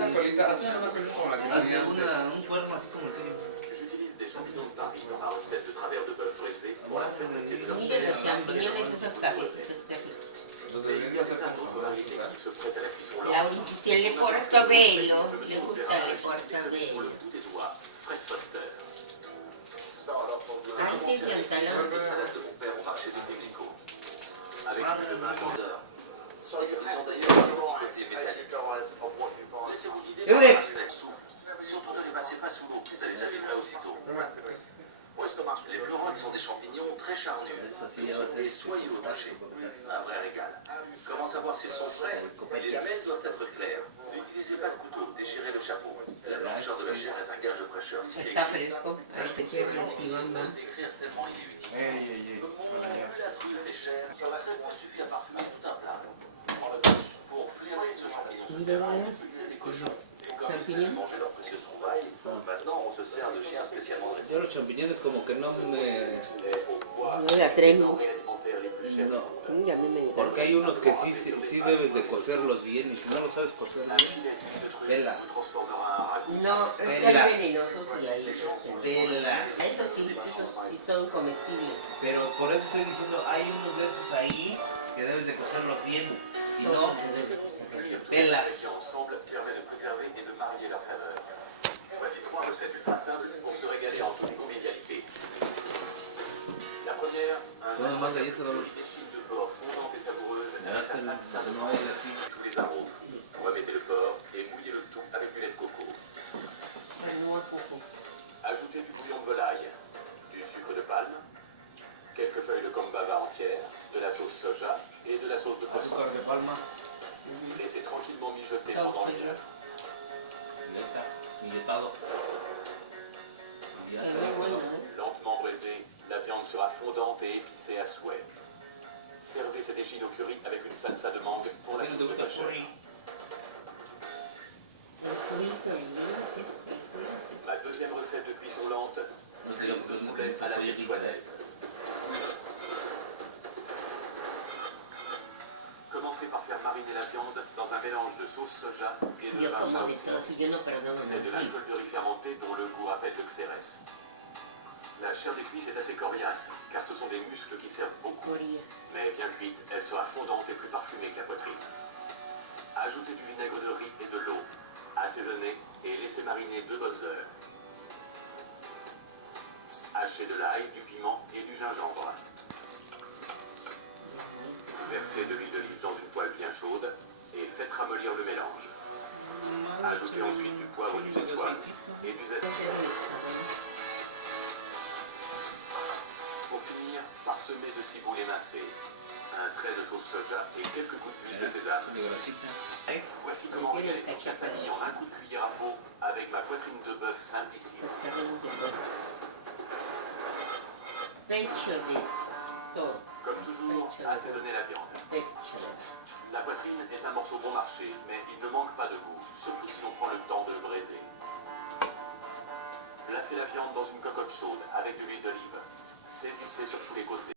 una colita, así una colita como la que Hazme tenía antes. un cuerno así como el tuyo. J'utilise des champignons de Paris dans ma recette de travers de bœuf braisé pour la fermeté de leur De chair. los champiñones esos cafecitos terribles. Los Mais il deberían y de a hacer plein con d'autres variétés jamón, qui se prêtent à la cuisson La lente. si el de portobello, le gusta el de Pour portobello. le bout des doigts, Fred Foster. Ay, sí, sí, un talón. Les salades de mon père au marché des Téglicots. Avec une main grandeur. Ils ont d'ailleurs un côté métallique. Laissez-vous guider par la machine souple. Surtout ne les passez pas sous l'eau, ça les abîmerait aussitôt. Les fleurotes sont des champignons très charnus et soyeux au toucher. Un vrai régal. Comment savoir s'ils sont frais? Les lamelles doivent être claires. N'utilisez pas de couteau, déchirez le chapeau. La blancheur de la chair est un gage de fraîcheur. Si c'est Está fresco. Ay, te quiero, sí, mamá. d'écrire tellement il est unique. Ey. Plus la truffe est chère, il suffit à parfumer tout un plat. Pour fleurir ce champignon souterrain, utilisez des cochons. Et comme ils aiment manger leurs précieuses trouvailles, maintenant on se sert de chiens spécialement dressés. Yo los champiñones como que no me... No la traen mucho. No. A mí me encanta. Porque hay unos que sí debes de cocerlos bien y si no lo sabes cocer bien, pelas. No, es que Pelas. hay venenosos y hay Pelas. Eso sí, esos sí son comestibles. Pero por eso estoy diciendo, hay unos de esos ahí que debes de cocerlos bien. Si no, pelas. Ensemble permet de préserver et de marier leur saveur. Voici 3 recettes ultra simples pour se régaler en toute convivialité. La première, un Bueno, más galletas, doble. d'échine de porc fondante et savoureuse avec la salade saveur. No hay así. Tous les arômes. Remettez le porc et mouillez le tout avec du lait de coco. Ajoutez du bouillon de volaille, du sucre de palme, quelques feuilles de combava entières, de la sauce soja et de la sauce de poisson. Azúcar de palma. Laissez tranquillement mijoter pendant 1 heure. Ya está, milletado. Ya Está muy bueno, Lentement braisée, la viande sera fondante et épicée à souhait. Servez cette échine au curry avec une salsa de mangue pour la ¿Quién te coupe de gusta el fraîcheur. curry? Ma deuxième recette de cuisson lente, No sé, viande de poulet à la sichuanaise. Commencez par faire mariner la viande dans un mélange de sauce soja et de Yo vin como de chausson. todo, si yo no perdono C'est de nada. l'alcool de riz fermenté dont le goût rappelle le xérès. La chair des cuisses est assez coriace, car ce sont des muscles qui servent beaucoup. Moría. Mais bien cuite, elle sera fondante et plus parfumée que la poitrine. Ajoutez du vinaigre de riz et de l'eau. Assaisonnez et laissez mariner 2 bonnes heures. Hachez de l'ail, du piment et du gingembre. Versez de l'huile d'olive dans une poêle bien chaude et faites ramollir le mélange. Ajoutez ensuite du poivre du Szechuan et du zeste. Pour finir, parsemez de ciboule émincée, un trait de sauce soja et quelques gouttes d'huile de sésame. Voici comment régaler toute sa famille en un coup de cuillère à peau avec ma poitrine de bœuf simplissime. Pecho de todo. Comme toujours, assaisonnez la viande. Pecho. La poitrine est un morceau bon marché, mais il ne manque pas de goût, surtout si l'on prend le temps de le braiser. Placez la viande dans une cocotte chaude avec de l'huile d'olive. Saisissez sur tous les côtés.